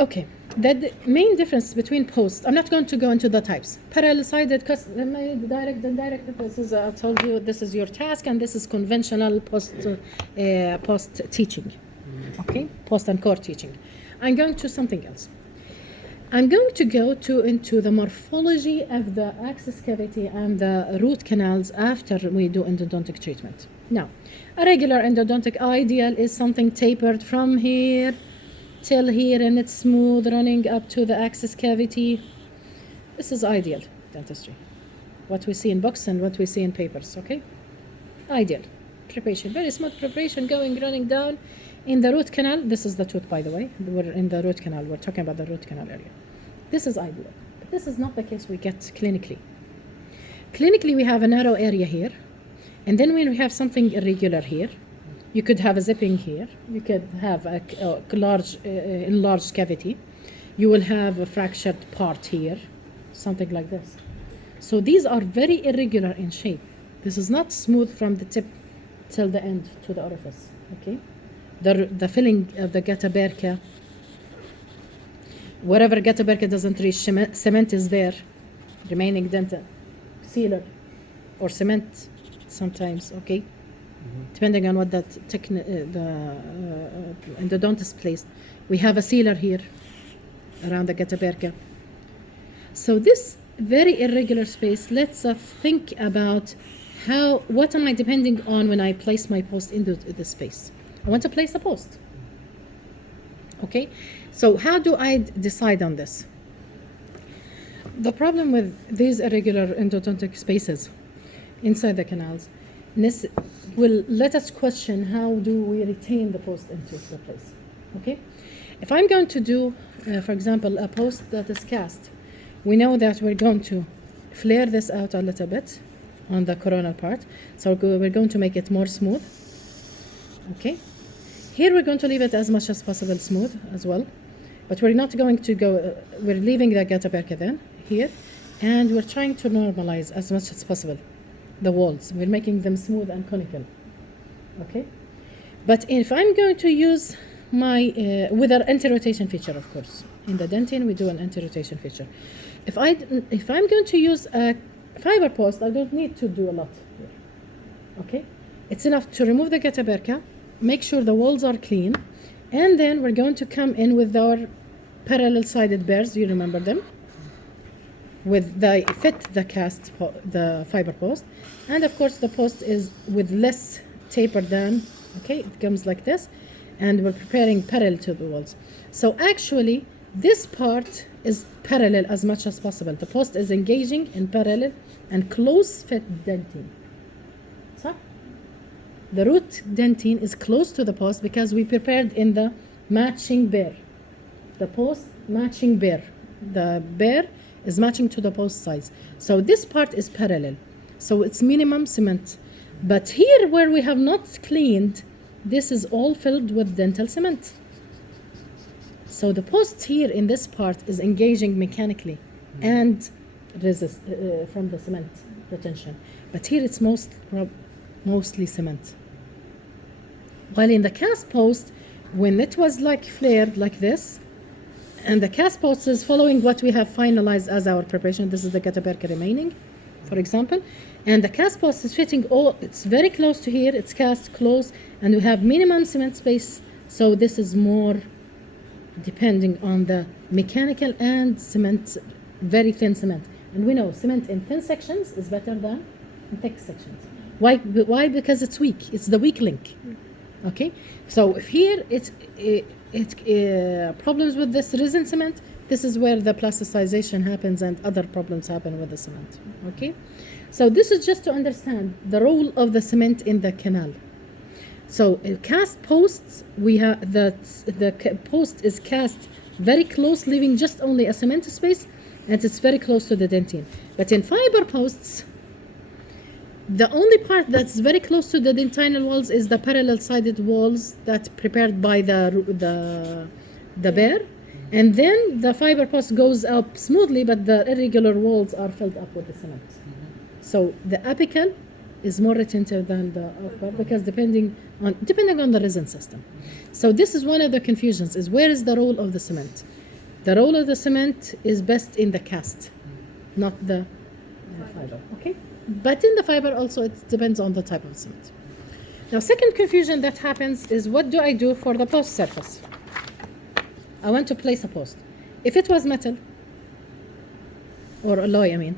Okay, the main difference between posts, I'm not going to go into the types. Parallel-sided, direct, indirect, this is, I told you, this is your task, and this is conventional post teaching. Okay, post and core teaching. I'm going to something else. I'm going to go into the morphology of the axis cavity and the root canals after we do endodontic treatment. Now, a regular endodontic ideal is something tapered from here till here, and it's smooth running up to the axis cavity. This is ideal dentistry. What we see in books and what we see in papers, okay? Ideal. Preparation, very smooth preparation running down in the root canal. This is the tooth, by the way. We're in the root canal. We're talking about the root canal area. This is ideal. But this is not the case we get clinically. Clinically, we have a narrow area here. And then when we have something irregular here, you could have a zipping here. You could have a large, enlarged cavity. You will have a fractured part here, something like this. So these are very irregular in shape. This is not smooth from the tip till the end to the orifice, okay? The filling of the gutta-perca, wherever gutta-perca doesn't reach, cement is there, remaining dental sealer or cement sometimes, okay? Depending on what the endodontist placed. We have a sealer here around the gutta-perca. So this very irregular space lets us think about what am I depending on when I place my post into the space. I want to place a post. Okay, so how do I decide on this? The problem with these irregular endodontic spaces inside the canals will let us question how do we retain the post into the place. Okay, if I'm going to do, for example, a post that is cast, we know that we're going to flare this out a little bit on the coronal part, so we're going to make it more smooth. Okay, here we're going to leave it as much as possible smooth as well, but we're not going to go, we're leaving the gutta-perca then here, and we're trying to normalize as much as possible the walls. We're making them smooth and conical. Okay, but if I'm going to use my with an anti-rotation feature, of course, in the dentine we do an anti-rotation feature. If I'm going to use a fiber post, I don't need to do a lot here. Okay, it's enough to remove the gutta-perca, make sure the walls are clean, and then we're going to come in with our parallel-sided bears. You remember them? With the the fiber post, and of course the post is with less taper than, okay, it comes like this, and we're preparing parallel to the walls. So actually this part is parallel as much as possible. The post is engaging in parallel and close fit dentine. So the root dentine is close to the post because we prepared in the matching bear. The post matching bear. The bear is matching to the post size. So this part is parallel. So it's minimum cement. But here where we have not cleaned, this is all filled with dental cement. So the post here in this part is engaging mechanically and resist from the cement retention. But here it's mostly cement. While in the cast post, when it was like flared like this, and the cast post is following what we have finalized as our preparation. This is the gutta-perca remaining, for example. And the cast post is fitting it's very close to here. It's cast close, and we have minimum cement space. So this is more depending on the mechanical and cement, very thin cement. And we know cement in thin sections is better than in thick sections. Why? Because it's weak. It's the weak link. Okay. So if here problems with this resin cement, this is where the plasticization happens and other problems happen with the cement. Okay, so this is just to understand the role of the cement in the canal. So cast posts, we have the post is cast very close, leaving just only a cement space, and it's very close to the dentine. But in fiber posts, the only part that's very close to the dentinal walls is the parallel-sided walls that's prepared by the bear, and then the fiber post goes up smoothly, but the irregular walls are filled up with the cement. So the apical is more retentive than the upper because depending on the resin system. So this is one of the confusions: is where is the role of the cement? The roll of the cement is best in the cast, not the fiber. Okay, but in the fiber also it depends on the type of cement. Now, second confusion that happens is what do I do for the post surface? I want to place a post. If it was metal or alloy,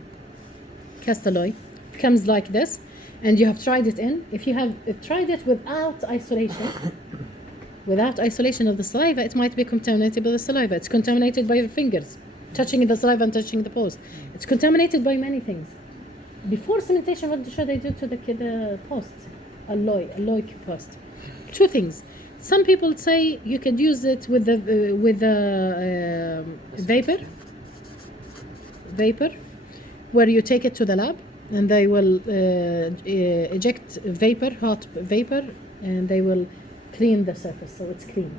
cast alloy, comes like this, and you have tried it in. If you have tried it without isolation of the saliva, it might be contaminated by the saliva. It's contaminated by your fingers, touching the saliva and touching the post. It's contaminated by many things. Before cementation, what should I do to the post? Alloy post. Two things. Some people say you could use it with the vapor, where you take it to the lab and they will eject hot vapor, and they will clean the surface so it's clean.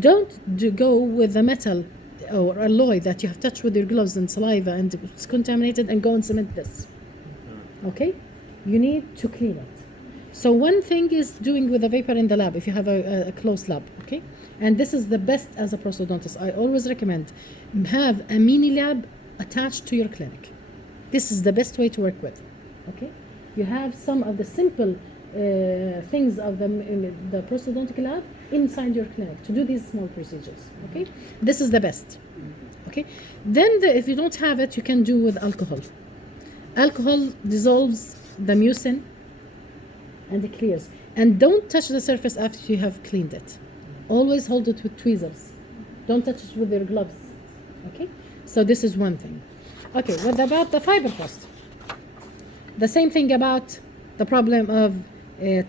Don't go with the metal or alloy that you have touched with your gloves and saliva and it's contaminated and go and cement this. Okay? You need to clean it. So one thing is doing with the vapor in the lab if you have a closed lab, okay? And this is the best as a prosthodontist. I always recommend have a mini lab attached to your clinic. This is the best way to work with, okay? You have some of the simple things of the prosthodontic lab inside your clinic to do these small procedures, okay? This is the best, okay? Then if you don't have it, you can do with alcohol. Alcohol dissolves the mucin and it clears. And don't touch the surface after you have cleaned it. Always hold it with tweezers. Don't touch it with your gloves, okay? So this is one thing. Okay, what about the fiber post? The same thing about the problem of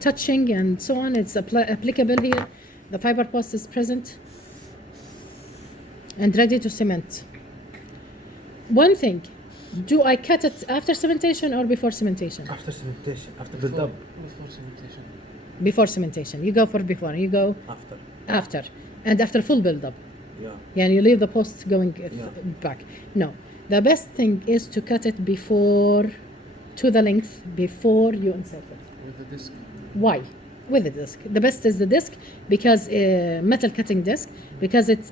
touching and so on. It's applicable here. The fiber post is present and ready to cement. One thing, do I cut it after cementation or before cementation? After cementation, after build-up. Before cementation. Before cementation. You go for before, you go after. And after full build-up. Yeah. And you leave the post going back. No. The best thing is to cut it before, to the length, before you insert it. With the disc. Why? With the disc. The best is the disc, because metal cutting disc, because it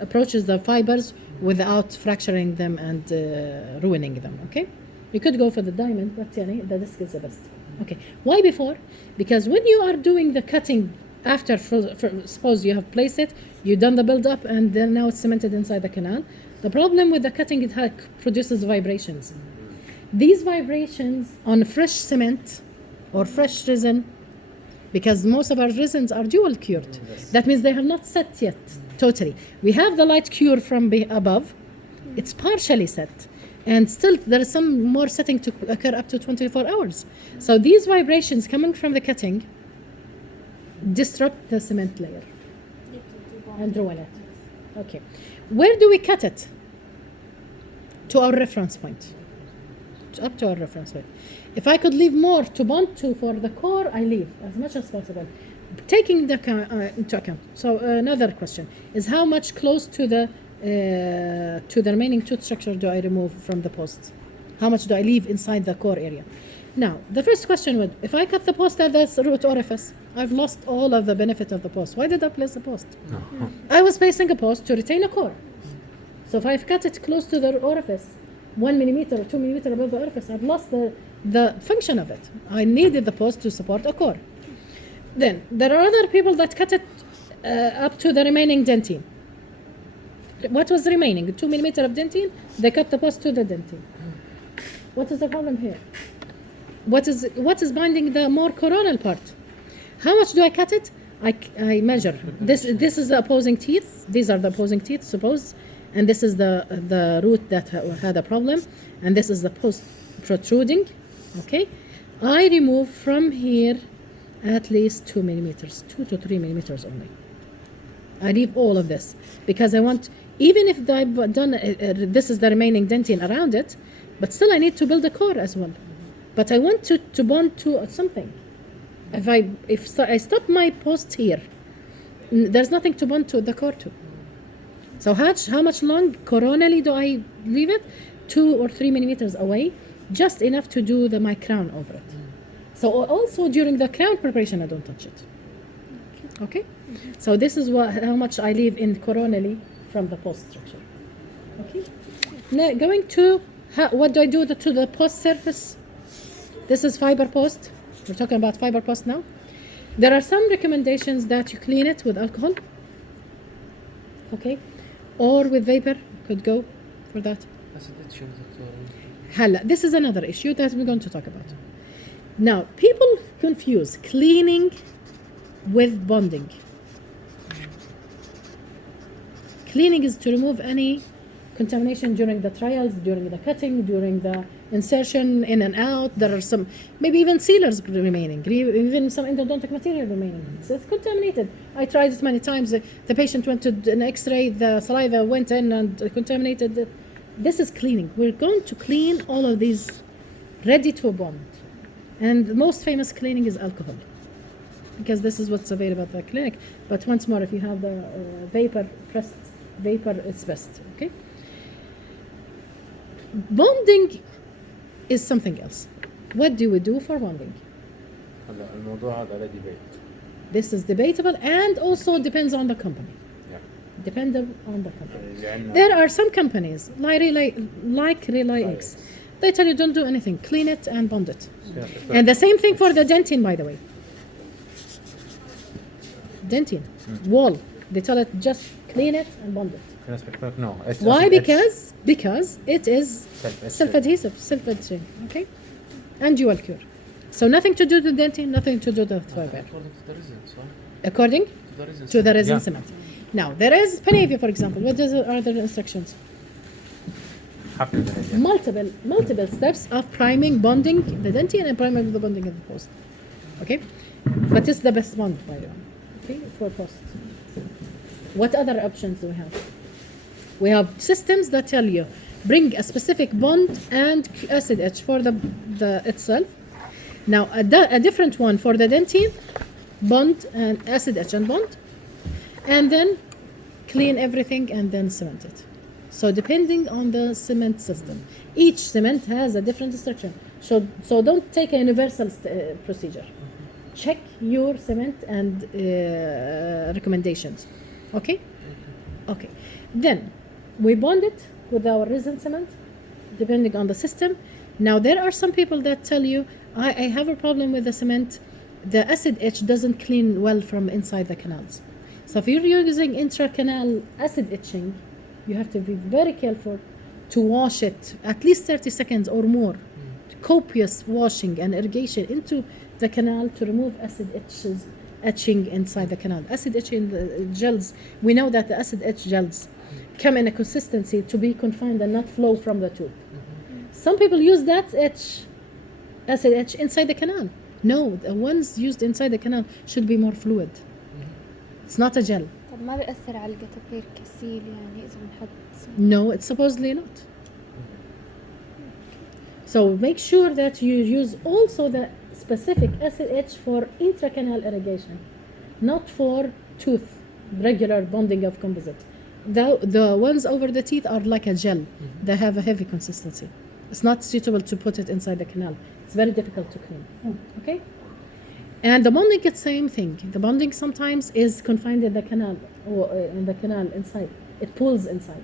approaches the fibers without fracturing them and ruining them, okay? You could go for the diamond, but the disc is the best. Okay, why before? Because when you are doing the cutting after, suppose you have placed it, you've done the build-up, and then now it's cemented inside the canal. The problem with the cutting, it produces vibrations. These vibrations on fresh cement or fresh resin, because most of our resins are dual cured. Yes. That means they have not set yet, totally. We have the light cure from above. It's partially set. And still, there is some more setting to occur up to 24 hours. So these vibrations coming from the cutting disrupt the cement layer and ruin it. Okay. Where do we cut it? To our reference point. Up to our reference point. If I could leave more to bond to for the core, I leave as much as possible, taking the into account. So another question is, how much close to the remaining tooth structure do I remove from the post? How much do I leave inside the core area? Now, the first question would, if I cut the post at the root orifice, I've lost all of the benefit of the post. Why did I place the post? No. I was placing a post to retain a core. So if I've cut it close to the orifice, 1 millimeter or 2 millimeter above the orifice, I've lost the function of it. I needed the post to support a core. Then, there are other people that cut it up to the remaining dentine. What was remaining? 2 millimeter of dentine, they cut the post to the dentine. What is the problem here? What is binding the more coronal part? How much do I cut it? I measure. This is the opposing teeth. These are the opposing teeth, suppose. And this is the root that had a problem. And this is the post protruding. Okay? I remove from here at least 2 millimeters, 2 to 3 millimeters only. I leave all of this because I want, even if I've done, this is the remaining dentine around it, but still I need to build a core as well. But I want to bond to something. If I stop my post here, there's nothing to bond to the core to. So how much long coronally do I leave it? 2 or 3 millimeters away, just enough to do my crown over it. So also during the crown preparation, I don't touch it. Okay? So this is how much I leave in coronally from the post structure. Okay. Now going to what do I do to the post surface? This is fiber post. We're talking about fiber post now. There are some recommendations that you clean it with alcohol. Okay. Or with vapor. Could go for that. This is another issue that we're going to talk about. Now, people confuse cleaning with bonding. Cleaning is to remove any contamination during the trials, during the cutting, during the insertion in and out. There are some, maybe even sealers remaining, even some endodontic material remaining. It's contaminated. I tried it many times. The patient went to an x-ray, the saliva went in and contaminated. This is cleaning. We're going to clean all of these ready to bond. And the most famous cleaning is alcohol, because this is what's available at the clinic. But once more, if you have the vapor, pressed vapor, it's best. Okay. Bonding is something else. What do we do for bonding? This is debatable and also depends on the company. Dependent on the company. There are some companies like Relay X. They tell you don't do anything, clean it and bond it. And the same thing for the dentine, by the way. Dentine, wall. They tell it just clean it and bond it. No. Why? Because it is self-adhesive, self-adhesive, okay? And dual cure. So nothing to do with dentine, nothing to do with fiber. According to the resin cement. Now, there is Panavia, for example. What are the instructions? Multiple steps of priming, bonding the dentine and priming the bonding of the post. Okay? But it's the best bond, by the way. Okay? For post. What other options do we have? We have systems that tell you bring a specific bond and acid etch for the itself. Now a different one for the dentine, bond and acid etch and bond, and then clean everything and then cement it. So depending on the cement system, each cement has a different structure. So don't take a universal procedure. Check your cement and recommendations. Okay? Okay. Then we bond it with our resin cement, depending on the system. Now there are some people that tell you, I have a problem with the cement. The acid etch doesn't clean well from inside the canals. So if you're using intracanal acid etching, you have to be very careful to wash it at least 30 seconds or more. Copious washing and irrigation into the canal to remove acid etching inside the canal. Acid etching gels, we know that the acid etch gels come in a consistency to be confined and not flow from the tube. Some people use that acid etch inside the canal. No, the ones used inside the canal should be more fluid. It's not a gel. طب ما بيأثر على الجتابير كسيل يعني إذا بنحط. No, it's supposedly not. So make sure that you use also the specific acid etch for intracanal irrigation, not for tooth, regular bonding of composite. The ones over the teeth are like a gel. They have a heavy consistency. It's not suitable to put it inside the canal. It's very difficult to clean. Okay? And the bonding, it's the same thing. The bonding sometimes is confined in the canal or in the canal inside. It pulls inside.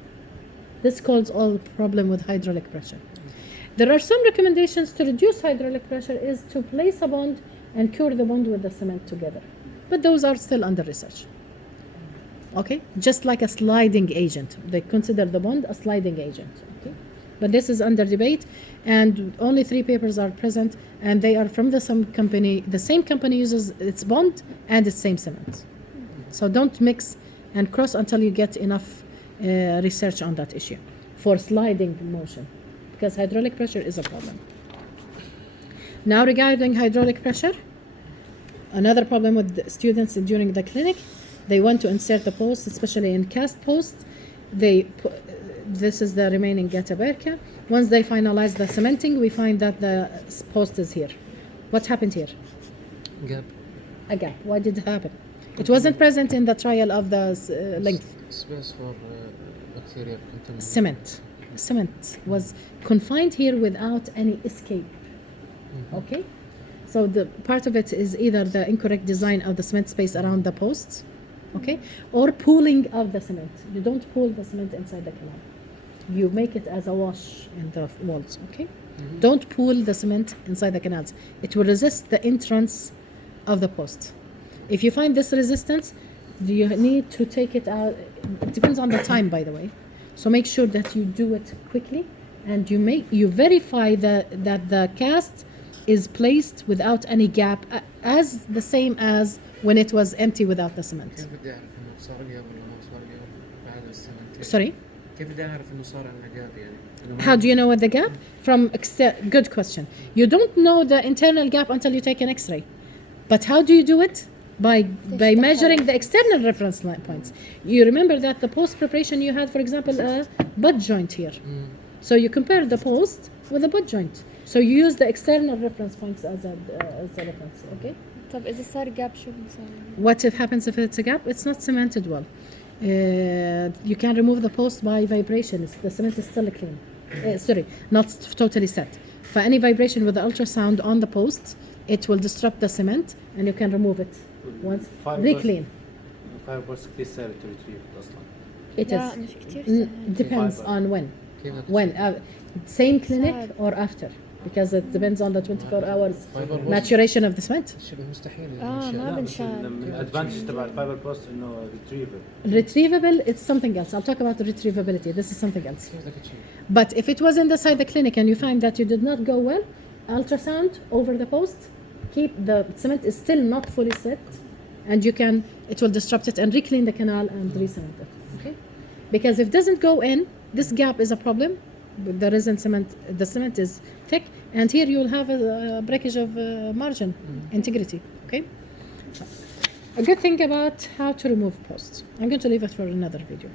This causes all problem with hydraulic pressure. There are some recommendations to reduce hydraulic pressure is to place a bond and cure the bond with the cement together. But those are still under research. Okay? Just like a sliding agent. They consider the bond a sliding agent. Okay? But this is under debate, and only 3 papers are present, and they are from the same company. The same company uses its bond and its same cement. So don't mix and cross until you get enough research on that issue for sliding motion, because hydraulic pressure is a problem. Now regarding hydraulic pressure, another problem with the students during the clinic, they want to insert the post, especially in cast posts. This is the remaining getaberka. Once they finalize the cementing, we find that the post is here. What happened here? Gap. A gap. Why did it happen? It wasn't present in the trial of the length. Space for bacterial contamination. Cement was confined here without any escape. Okay? So the part of it is either the incorrect design of the cement space around the posts, okay? Or pooling of the cement. You don't pool the cement inside the canal. You make it as a wash in the walls, okay? Don't pool the cement inside the canals. It will resist the entrance of the post. If you find this resistance, you need to take it out. It depends on the time, by the way. So make sure that you do it quickly, and you verify that the cast is placed without any gap, as the same as when it was empty without the cement. كيف بدي أعرف إنه صار جاب ولا ما صار جاب بعد السنتين؟ Sorry? كيف بدي أعرف إنه صار عندنا جاب يعني؟ إنه How do you know what the gap? Good question. You don't know the internal gap until you take an X-ray. But how do you do it? By measuring the external reference line points. You remember that the post preparation you had, for example, a butt joint here. So you compare the post with the butt joint. So you use the external reference points as a reference, okay? طب إذا صار جاب شو بنسوي؟ What happens if it's a gap? It's not cemented well. You can remove the post by vibration. The cement is still clean. Sorry, not totally set. For any vibration with the ultrasound on the post, it will disrupt the cement, and you can remove it once. Re-clean. 5% كتير سهل to retrieve أصلا. It لا is. مش كتير سهل. Depends on when. كيف When same clinic or after, because it depends on the 24 hours maturation of the cement. شبه مستحيل ما لا بس بنشال. من الادفانتج تبع الفايبر بوست انه retrieval. Retrievable, it's something else. I'll talk about the retrievability. This is something else. كيف بدك تشيل؟ But if it was inside the clinic and you find that you did not go well, ultrasound over the post, keep the cement is still not fully set, and it will disrupt it and re-clean the canal and re-cement it. Okay? Because if it doesn't go in, this gap is a problem. There isn't cement. The cement is thick, and here you'll have a breakage of margin integrity. Okay. A good thing about how to remove posts. I'm going to leave it for another video.